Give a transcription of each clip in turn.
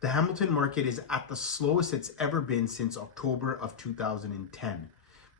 The Hamilton market is at the slowest it's ever been since October of 2010.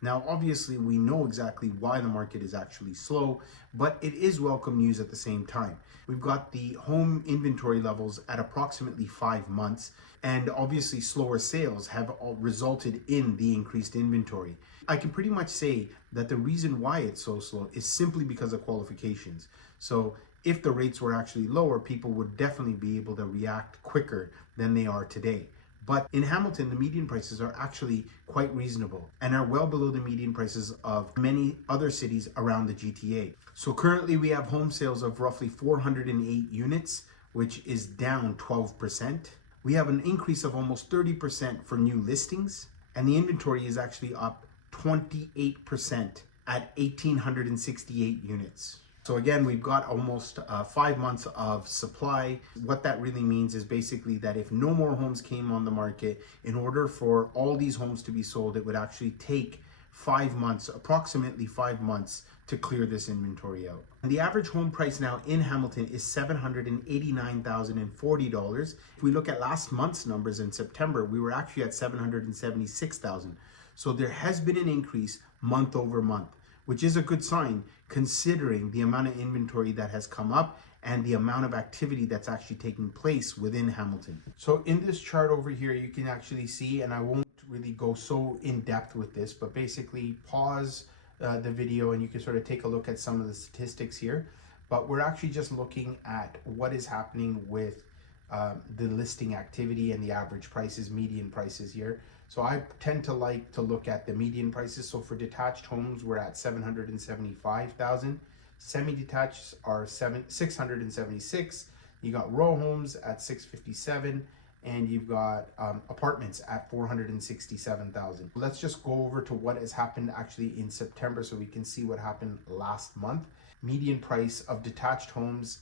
Now, obviously, we know exactly why the market is actually slow, but it is welcome news at the same time. We've got the home inventory levels at approximately 5 months, and obviously slower sales have resulted in the increased inventory. I can pretty much say that the reason why it's so slow is simply because of qualifications. So if the rates were actually lower, people would definitely be able to react quicker than they are today. But in Hamilton, the median prices are actually quite reasonable and are well below the median prices of many other cities around the GTA. So currently we have home sales of roughly 408 units, which is down 12%. We have an increase of almost 30% for new listings, and the inventory is actually up 28% at 1,868 units. So again, we've got almost 5 months of supply. What that really means is basically that if no more homes came on the market, in order for all these homes to be sold, it would actually take 5 months, approximately 5 months, to clear this inventory out. And the average home price now in Hamilton is $789,040. If we look at last month's numbers in September, we were actually at $776,000. So there has been an increase month over month, which is a good sign considering the amount of inventory that has come up and the amount of activity that's actually taking place within Hamilton. So in this chart over here, you can actually see, and I won't really go so in depth with this, but basically pause the video and you can sort of take a look at some of the statistics here. But we're actually just looking at what is happening with the listing activity and the average prices, median prices here. So I tend to like to look at the median prices. So for detached homes, we're at 775,000. Semi-detached are 676. You got row homes at 657, and you've got apartments at 467,000. Let's just go over to what has happened actually in September so we can see what happened last month. Median price of detached homes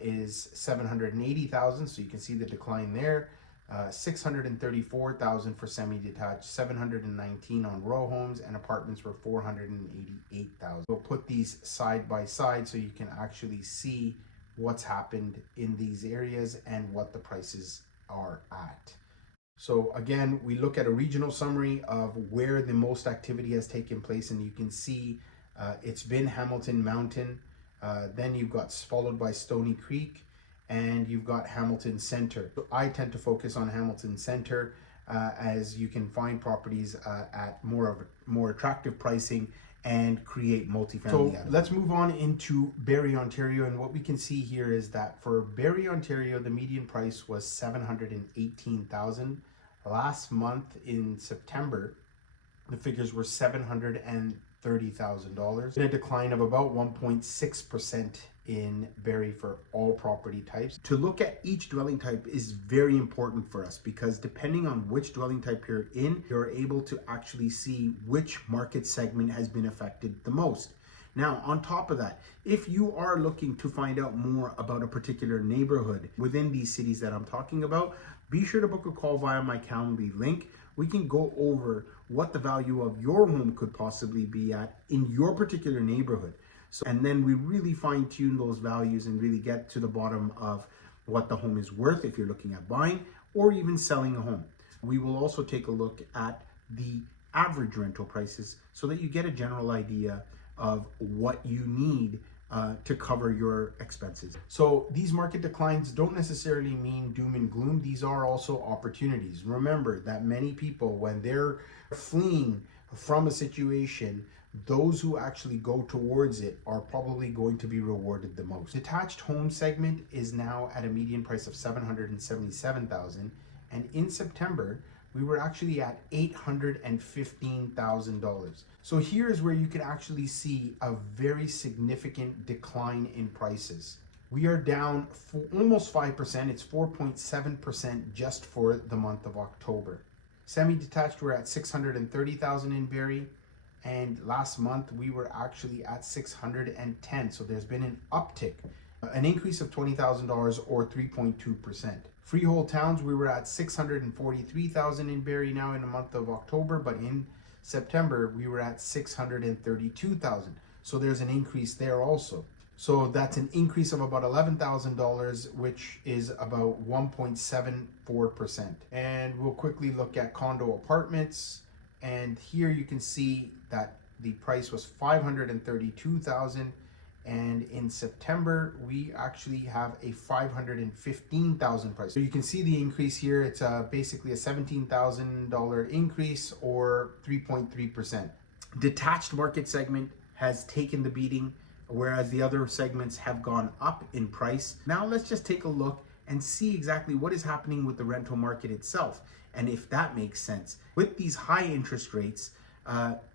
is 780,000, so you can see the decline there. 634,000 for semi-detached, 719 on row homes, and apartments were 488,000. We'll put these side by side so you can actually see what's happened in these areas and what the prices are at. So again, we look at a regional summary of where the most activity has taken place, and you can see it's been Hamilton Mountain, then you've got followed by Stony Creek, and you've got Hamilton Center. So I tend to focus on Hamilton Center as you can find properties at more attractive pricing and create multifamily. So let's move on into Barrie, Ontario, and what we can see here is that for Barrie, Ontario, the median price was $718,000. Last month in September, the figures were $730,000, a decline of about 1.6% in Barrie for all property types. To look at each dwelling type is very important for us because depending on which dwelling type you're in, you're able to actually see which market segment has been affected the most. Now, on top of that, if you are looking to find out more about a particular neighborhood within these cities that I'm talking about, be sure to book a call via my Calendly link. We can go over what the value of your home could possibly be at in your particular neighborhood. So, and then we really fine tune those values and really get to the bottom of what the home is worth if you're looking at buying or even selling a home. We will also take a look at the average rental prices so that you get a general idea of what you need to cover your expenses. So these market declines don't necessarily mean doom and gloom. These are also opportunities. Remember that many people, when they're fleeing from a situation, those who actually go towards it are probably going to be rewarded the most. Detached home segment is now at a median price of $777,000, and in September we were actually at $815,000. So here's where you can actually see a very significant decline in prices. We are down almost 5%. It's 4.7% just for the month of October. Semi-detached, we're at $630,000 in Barrie. And last month we were actually at 610. So there's been an uptick, an increase of $20,000 or 3.2%. Freehold towns, we were at 643,000 in Barrie now in the month of October, but in September we were at 632,000. So there's an increase there also. So that's an increase of about $11,000, which is about 1.74%. And we'll quickly look at condo apartments. And here you can see that the price was $532,000. And in September, we actually have a $515,000 price. So you can see the increase here. It's basically a $17,000 increase, or 3.3%. Detached market segment has taken the beating, whereas the other segments have gone up in price. Now let's just take a look and see exactly what is happening with the rental market itself, and if that makes sense. With these high interest rates,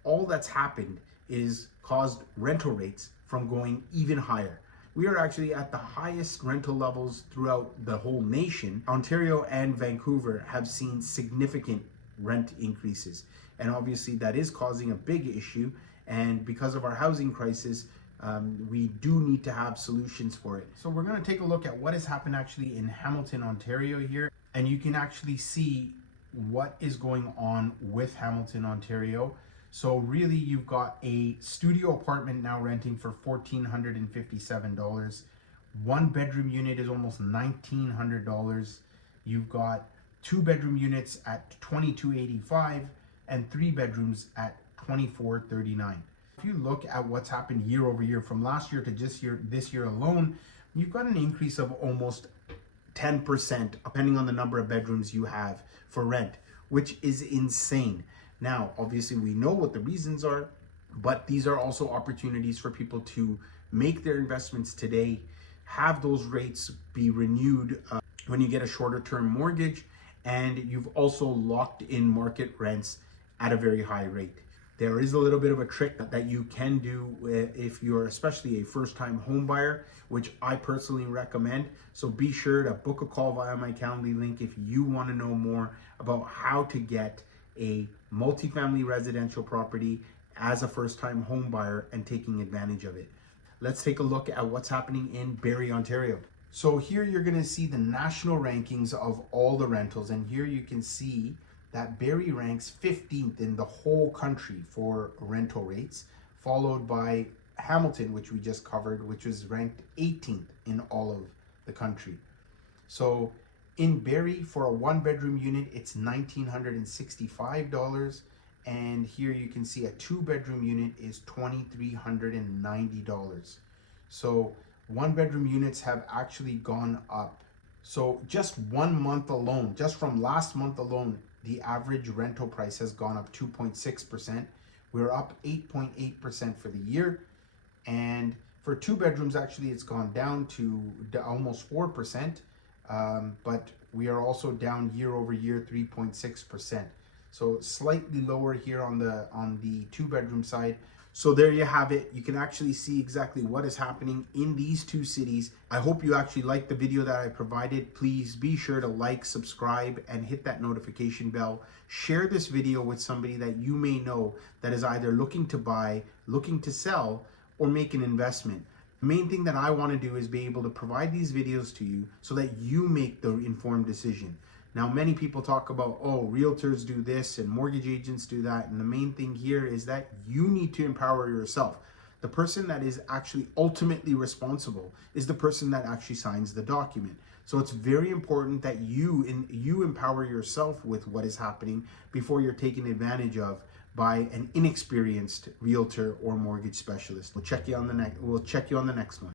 all that's happened is caused rental rates from going even higher. We are actually at the highest rental levels throughout the whole nation. Ontario and Vancouver have seen significant rent increases, and obviously that is causing a big issue. And because of our housing crisis, we do need to have solutions for it. So we're going to take a look at what has happened actually in Hamilton, Ontario here, and you can actually see what is going on with Hamilton, Ontario. So really, you've got a studio apartment now renting for $1,457. One bedroom unit is almost $1,900. You've got 2-bedroom units at $2,285 and 3 bedrooms at $2,439. If you look at what's happened year over year, from last year to this year alone, you've got an increase of almost 10%, depending on the number of bedrooms you have for rent, which is insane. Now, obviously, we know what the reasons are, but these are also opportunities for people to make their investments today, have those rates be renewed when you get a shorter term mortgage, and you've also locked in market rents at a very high rate. There is a little bit of a trick that you can do if you're especially a first-time home buyer, which I personally recommend. So be sure to book a call via my Calendly link if you want to know more about how to get a multifamily residential property as a first-time home buyer and taking advantage of it. Let's take a look at what's happening in Barrie, Ontario. So here you're going to see the national rankings of all the rentals, and here you can see that Barrie ranks 15th in the whole country for rental rates, followed by Hamilton, which we just covered, which was ranked 18th in all of the country. So in Barrie, for a 1-bedroom unit, it's $1,965. And here you can see a 2-bedroom unit is $2,390. So 1-bedroom units have actually gone up. So just 1 month alone, just from last month alone, the average rental price has gone up 2.6%. We're up 8.8% for the year. And for 2 bedrooms, actually, it's gone down to almost 4%. But we are also down year over year 3.6%. So slightly lower here on the 2-bedroom side. So there you have it. You can actually see exactly what is happening in these two cities. I hope you actually liked the video that I provided. Please be sure to like, subscribe, and hit that notification bell. Share this video with somebody that you may know that is either looking to buy, looking to sell, or make an investment. The main thing that I want to do is be able to provide these videos to you so that you make the informed decision. Now, many people talk about, oh, realtors do this and mortgage agents do that. And the main thing here is that you need to empower yourself. The person that is actually ultimately responsible is the person that actually signs the document. So it's very important that you empower yourself with what is happening before you're taken advantage of by an inexperienced realtor or mortgage specialist. We'll check you on the next one.